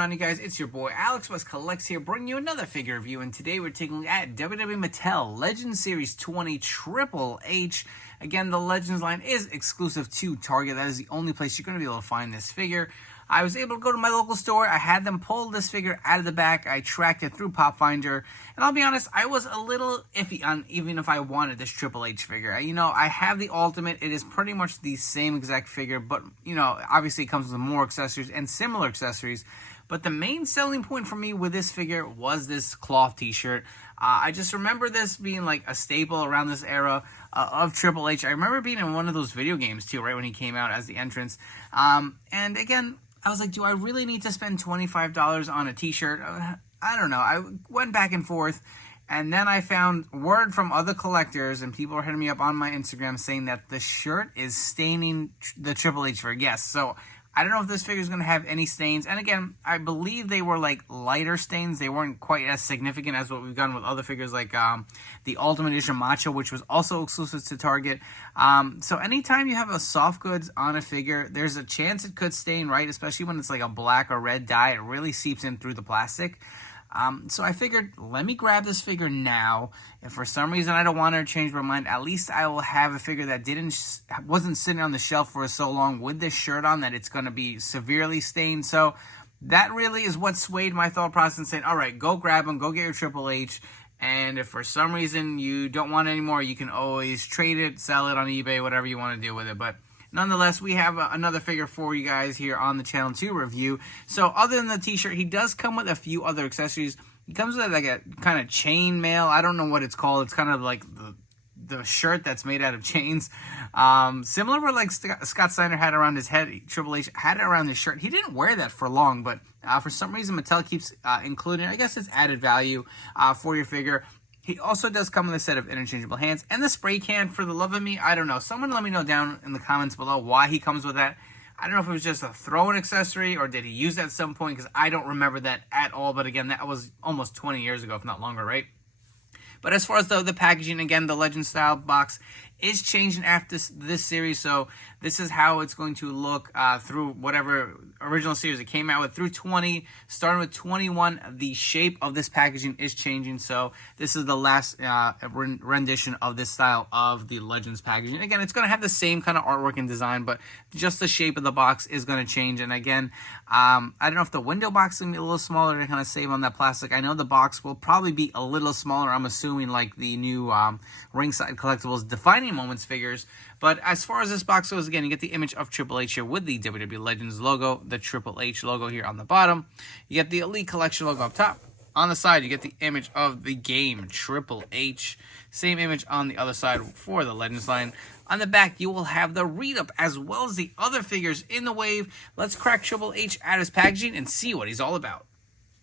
going on, you guys? It's your boy Alex West Collects here, bringing you another figure review, and today we're taking a look at WWE Mattel Legends Series 20 Triple H. Again, the Legends line is exclusive to Target. That is the only place you're going to be able to find this figure. I was able to go to my local store. I had them pull this figure out of the back. I tracked it through Pop Finder. And I'll be honest, I was a little iffy on even if I wanted this Triple H figure. You know, I have the Ultimate. It is pretty much the same exact figure. But, you know, obviously it comes with more accessories and similar accessories. But the main selling point for me with this figure was this cloth t-shirt. I just remember this being like a staple around this era of Triple H. I remember being in one of those video games too, right when he came out as the entrance. And again, I was like, do I really need to spend $25 on a t-shirt? I don't know. I went back and forth, and then I found word from other collectors, and people were hitting me up on my Instagram saying that the shirt is staining the Triple H figure. Yes, so I don't know if this figure is going to have any stains. And again, I believe they were like lighter stains. They weren't quite as significant as what we've done with other figures like the Ultimate Edition Macho, which was also exclusive to Target. So anytime you have a soft goods on a figure, there's a chance it could stain, right? Especially when it's like a black or red dye. It really seeps in through the plastic. So I figured, let me grab this figure now. If for some reason I don't want to change my mind, at least I will have a figure that wasn't sitting on the shelf for so long with this shirt on that it's going to be severely stained. So that really is what swayed my thought process and saying, all right, go grab them, go get your Triple H. And if for some reason you don't want it anymore, you can always trade it, sell it on eBay, whatever you want to do with it. But nonetheless, we have another figure for you guys here on the channel to review. So other than the t-shirt, he does come with a few other accessories. He comes with like a kind of chain mail. I don't know what it's called. It's kind of like the shirt that's made out of chains. Similar to like Scott Steiner had around his head. Triple H had it around his shirt. He didn't wear that for long, but for some reason Mattel keeps including it. I guess it's added value for your figure. He also does come with a set of interchangeable hands and the spray can. For the love of me, I don't know. Someone let me know down in the comments below why he comes with that. I don't know if it was just a throw-in accessory or did he use that at some point, because I don't remember that at all. But again, that was almost 20 years ago, if not longer, right? But as far as the packaging, again, the Legend style box is changing after this series. So this is how it's going to look through whatever original series it came out with through 20. Starting with 21, the shape of this packaging is changing. So this is the last rendition of this style of the Legends packaging. Again, it's going to have the same kind of artwork and design, but just the shape of the box is going to change. And again, I don't know if the window box is going to be a little smaller to kind of save on that plastic. I know the box will probably be a little smaller. I'm assuming like the new Ringside Collectibles Defining Moments figures. But as far as this box goes, again, you get the image of Triple H here with the WWE Legends logo, the Triple H logo here on the bottom. You get the Elite Collection logo up top. On the side, you get the image of the game Triple H. Same image on the other side for the Legends line. On the back, you will have the read-up as well as the other figures in the wave. Let's crack Triple H out of his packaging and see what he's all about.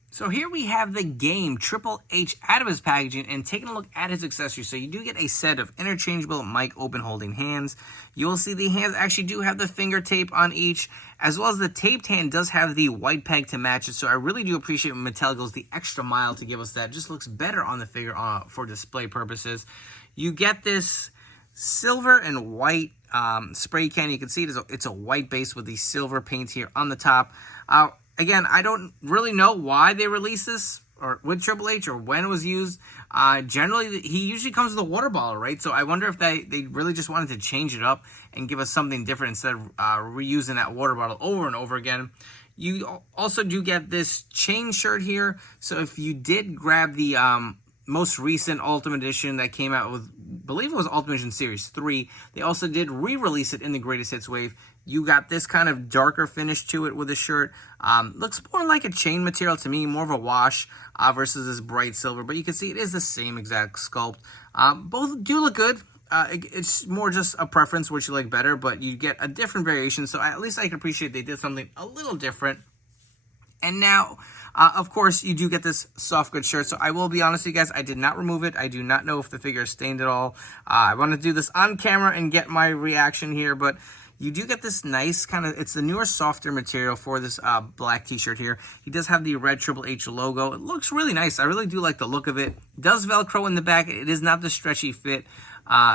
So here we have the game Triple H out of his packaging and taking a look at his accessories. So you do get a set of interchangeable mic open holding hands. You will see the hands actually do have the finger tape on each, as well as the taped hand does have the white peg to match it. So I really do appreciate when Mattel goes the extra mile to give us that. It just looks better on the figure for display purposes. You get this silver and white spray can. You can see it's a white base with the silver paint here on the top. Again, I don't really know why they released this or with Triple H or when it was used. Generally, he usually comes with a water bottle, right? So I wonder if they really just wanted to change it up and give us something different instead of reusing that water bottle over and over again. You also do get this chain shirt here. So if you did grab the most recent Ultimate Edition that came out with, I believe it was Ultimate Edition Series 3, they also did re-release it in the Greatest Hits wave. You got this kind of darker finish to it with the shirt. Looks more like a chain material to me, more of a wash versus this bright silver. But you can see it is the same exact sculpt. Both do look good. It's more just a preference which you like better, but you get a different variation. So at least I can appreciate they did something a little different. And now, of course, you do get this soft goods shirt. So I will be honest with you guys, I did not remove it. I do not know if the figure is stained at all. I want to do this on camera and get my reaction here, but you do get this nice kind of, it's the newer, softer material for this black t-shirt here. He does have the red Triple H logo. It looks really nice. I really do like the look of it. It does Velcro in the back. It is not the stretchy fit.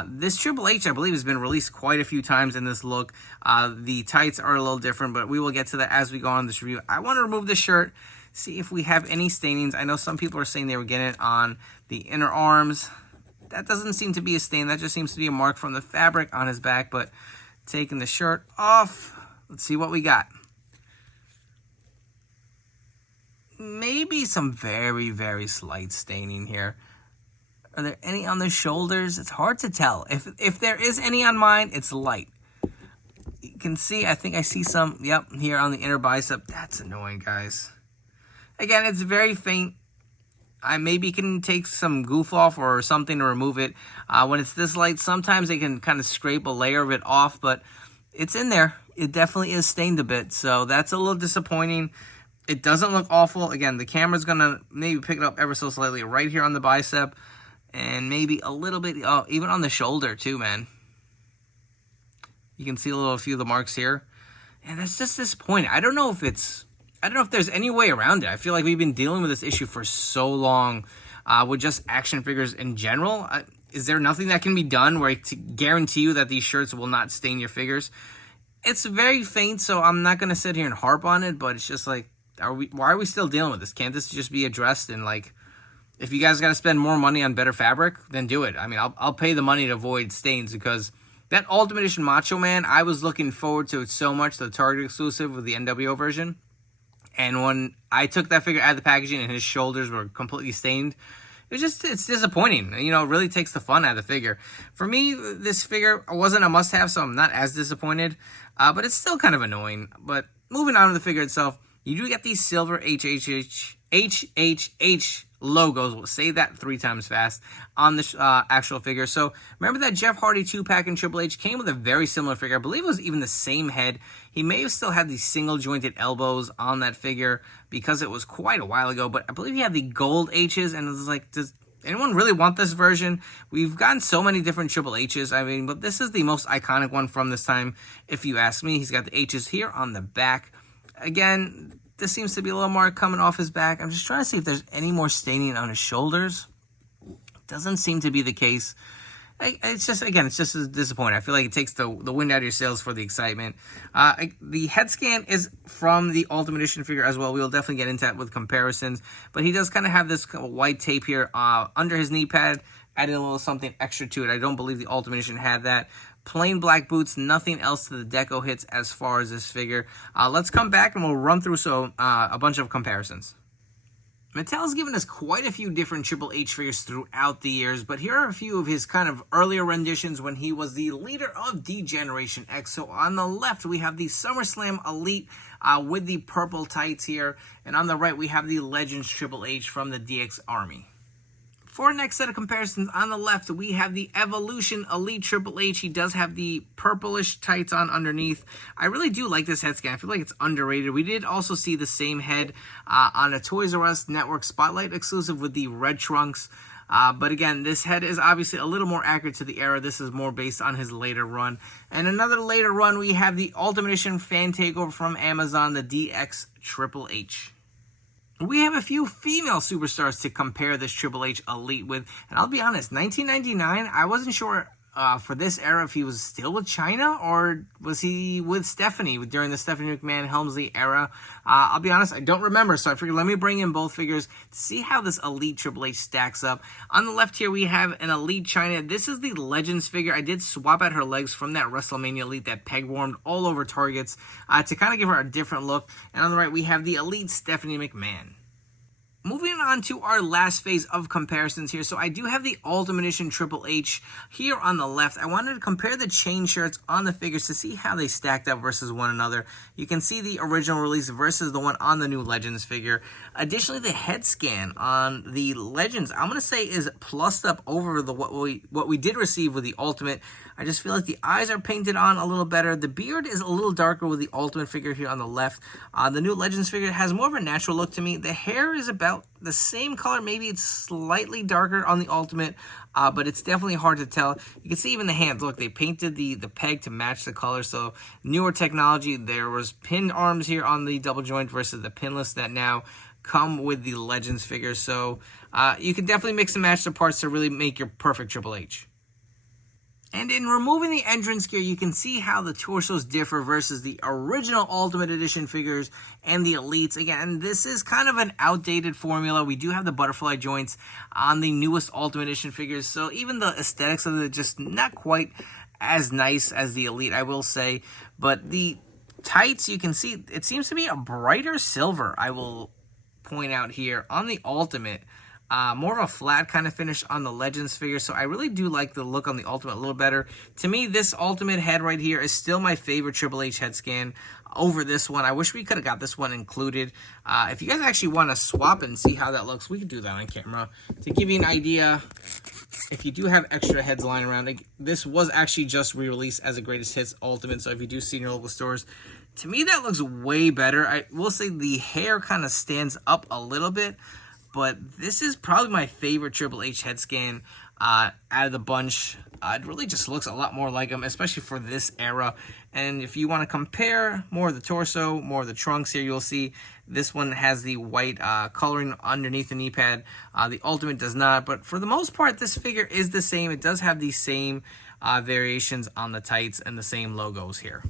This Triple H, I believe, has been released quite a few times in this look. The tights are a little different, but we will get to that as we go on this review. I want to remove the shirt, see if we have any stainings. I know some people are saying they were getting it on the inner arms. That doesn't seem to be a stain. That just seems to be a mark from the fabric on his back, but taking the shirt off, let's see what we got. Maybe some very, very slight staining here. Are there any on the shoulders? It's hard to tell. If there is any on mine, it's light. You can see, I think I see some, yep, here on the inner bicep. That's annoying, guys. Again, it's very faint. I maybe can take some goof off or something to remove it. When it's this light, sometimes they can kind of scrape a layer of it off, but it's in there. It definitely is stained a bit, so that's a little disappointing. It doesn't look awful. Again, the camera's going to maybe pick it up ever so slightly right here on the bicep, and maybe a little bit, oh, even on the shoulder too, man. You can see a few of the marks here, and that's just disappointing. I don't know if there's any way around it. I feel like we've been dealing with this issue for so long with just action figures in general. Is there nothing that can be done where to guarantee you that these shirts will not stain your figures? It's very faint, so I'm not going to sit here and harp on it, but it's just like, why are we still dealing with this? Can't this just be addressed? And like, if you guys got to spend more money on better fabric, then do it. I mean, I'll pay the money to avoid stains, because that Ultimate Edition Macho Man, I was looking forward to it so much, the Target exclusive with the NWO version. And when I took that figure out of the packaging and his shoulders were completely stained, it's disappointing. You know, it really takes the fun out of the figure. For me, this figure wasn't a must-have, so I'm not as disappointed. But it's still kind of annoying. But moving on to the figure itself, you do get these silver HHH logos. We'll say that 3 times fast on the actual figure. So remember that Jeff Hardy 2-pack in Triple H came with a very similar figure. I believe it was even the same head. He may have still had these single jointed elbows on that figure because it was quite a while ago, but I believe he had the gold H's, and it was like, does anyone really want this version? We've gotten so many different Triple H's, I mean, but this is the most iconic one from this time, if you ask me. He's got the H's here on the back. Again, this seems to be a little mark coming off his back. I'm just trying to see if there's any more staining on his shoulders. Doesn't seem to be the case. It's just disappointing. I feel like it takes the wind out of your sails for the excitement. The head scan is from the Ultimate Edition figure as well. We will definitely get into that with comparisons. But he does kind of have this white tape here under his knee pad, adding a little something extra to it. I don't believe the Ultimate Edition had that. Plain black boots, nothing else to the deco hits as far as this figure. Let's come back and we'll run through a bunch of comparisons. Mattel's given us quite a few different Triple H figures throughout the years, but here are a few of his kind of earlier renditions when he was the leader of D-Generation X. So on the left, we have the SummerSlam Elite with the purple tights here, and on the right, we have the Legends Triple H from the DX Army. For our next set of comparisons, on the left, we have the Evolution Elite Triple H. He does have the purplish tights on underneath. I really do like this head scan. I feel like it's underrated. We did also see the same head on a Toys R Us Network Spotlight exclusive with the red trunks. But again, this head is obviously a little more accurate to the era. This is more based on his later run. And another later run, we have the Ultimate Edition Fan Takeover from Amazon, the DX Triple H. We have a few female superstars to compare this Triple H Elite with. And I'll be honest, 1999, I wasn't sure for this era if he was still with Chyna or was he with Stephanie during the Stephanie McMahon Helmsley era. I'll be honest, I don't remember, so I figured let me bring in both figures to see how this Elite Triple H stacks up. On the left here, we have an Elite Chyna. This is the Legends figure. I did swap out her legs from that WrestleMania Elite that peg warmed all over targets to kind of give her a different look. And on the right, we have the Elite Stephanie McMahon. Moving on to our last phase of comparisons here. So I do have the Ultimate Edition Triple H here on the left. I wanted to compare the chain shirts on the figures to see how they stacked up versus one another. You can see the original release versus the one on the new Legends figure. Additionally, the head scan on the Legends, I'm going to say, is plussed up over what we did receive with the Ultimate. I just feel like the eyes are painted on a little better. The beard is a little darker with the Ultimate figure here on the left. The new Legends figure has more of a natural look to me. The hair is about the same color. Maybe it's slightly darker on the Ultimate, but it's definitely hard to tell. You can see even the hands. Look, they painted the peg to match the color. So newer technology. There was pinned arms here on the double joint versus the pinless that now come with the Legends figure. So you can definitely mix and match the parts to really make your perfect Triple H. And in removing the entrance gear, you can see how the torsos differ versus the original Ultimate Edition figures and the Elites. Again, this is kind of an outdated formula. We do have the butterfly joints on the newest Ultimate Edition figures, so even the aesthetics of it just not quite as nice as the Elite, I will say. But the tights, you can see, it seems to be a brighter silver, I will point out here, on the Ultimate. More of a flat kind of finish on the Legends figure, so I really do like the look on the Ultimate a little better. To me, this Ultimate head right here is still my favorite Triple H head scan over this one. I wish we could have got this one included. If you guys actually want to swap and see how that looks, we could do that on camera. To give you an idea, if you do have extra heads lying around, this was actually just re-released as a Greatest Hits Ultimate, so if you do see in your local stores, to me that looks way better. I will say the hair kind of stands up a little bit, but this is probably my favorite Triple H head scan out of the bunch. It really just looks a lot more like him, especially for this era. And if you want to compare more of the torso, more of the trunks here, you'll see this one has the white coloring underneath the knee pad. The Ultimate does not, but for the most part, this figure is the same. It does have these same variations on the tights and the same logos here.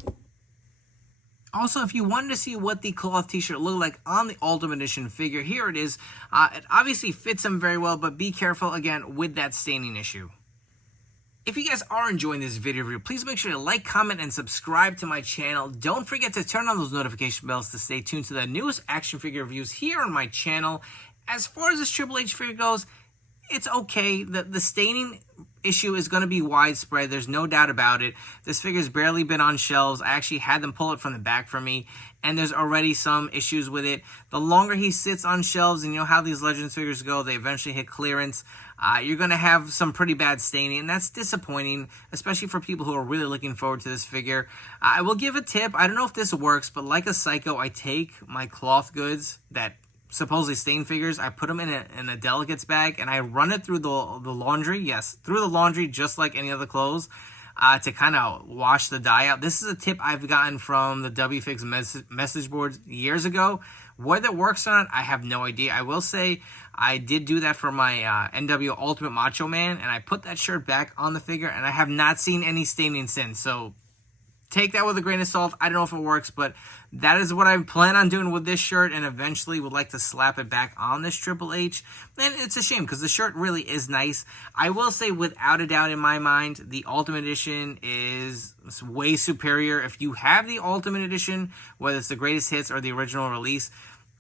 Also, if you wanted to see what the cloth t-shirt looked like on the Ultimate Edition figure, here it is. It obviously fits him very well, but be careful, again, with that staining issue. If you guys are enjoying this video review, please make sure to like, comment, and subscribe to my channel. Don't forget to turn on those notification bells to stay tuned to the newest action figure reviews here on my channel. As far as this Triple H figure goes, it's okay. The staining issue is going to be widespread. There's no doubt about it. This figure's barely been on shelves. I actually had them pull it from the back for me, and there's already some issues with it. The longer he sits on shelves, and you know how these Legends figures go, they eventually hit clearance. You're going to have some pretty bad staining, and that's disappointing, especially for people who are really looking forward to this figure. I will give a tip. I don't know if this works, but like a psycho, I take my cloth goods that supposedly stained figures, I put them in a delicates bag, and I run it through the laundry. Yes, through the laundry, just like any other clothes, to kind of wash the dye out. This is a tip I've gotten from the WFix message boards years ago. Whether it works or not, I have no idea. I will say I did do that for my NW Ultimate Macho Man, and I put that shirt back on the figure, and I have not seen any staining since. So take that with a grain of salt. I don't know if it works, but that is what I plan on doing with this shirt, and eventually would like to slap it back on this Triple H. And it's a shame because the shirt really is nice. I will say, without a doubt in my mind, the Ultimate Edition is way superior. If you have the Ultimate Edition, whether it's the Greatest Hits or the original release,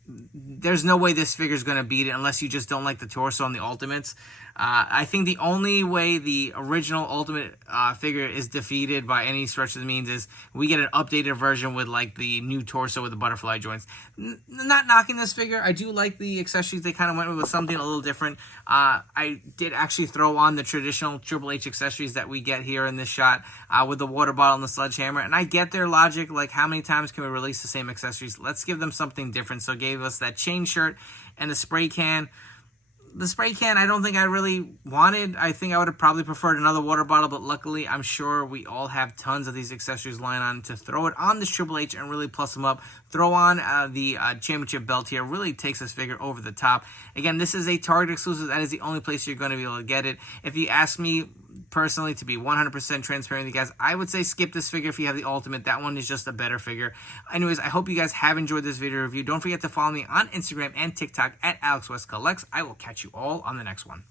there's no way this figure is going to beat it unless you just don't like the torso on the Ultimates. I think the only way the original Ultimate figure is defeated by any stretch of the means is we get an updated version with like the new torso with the butterfly joints. Not knocking this figure. I do like the accessories they kind of went with something a little different. I did actually throw on the traditional Triple H accessories that we get here in this shot with the water bottle and the sledgehammer. And I get their logic, like how many times can we release the same accessories? Let's give them something different. So gave us that chain shirt and a spray can. The spray can, I don't think I really wanted. I think I would have probably preferred another water bottle, but luckily, I'm sure we all have tons of these accessories lying on to throw it on this Triple H and really plus them up. Throw on the championship belt here. Really takes this figure over the top. Again, this is a Target exclusive. That is the only place you're going to be able to get it. If you ask me personally, to be 100% transparent with you guys, I would say skip this figure if you have the Ultimate. That one is just a better figure. Anyways, I hope you guys have enjoyed this video review. Don't forget to follow me on Instagram and TikTok at AlexWestCollects. I will catch you all on the next one.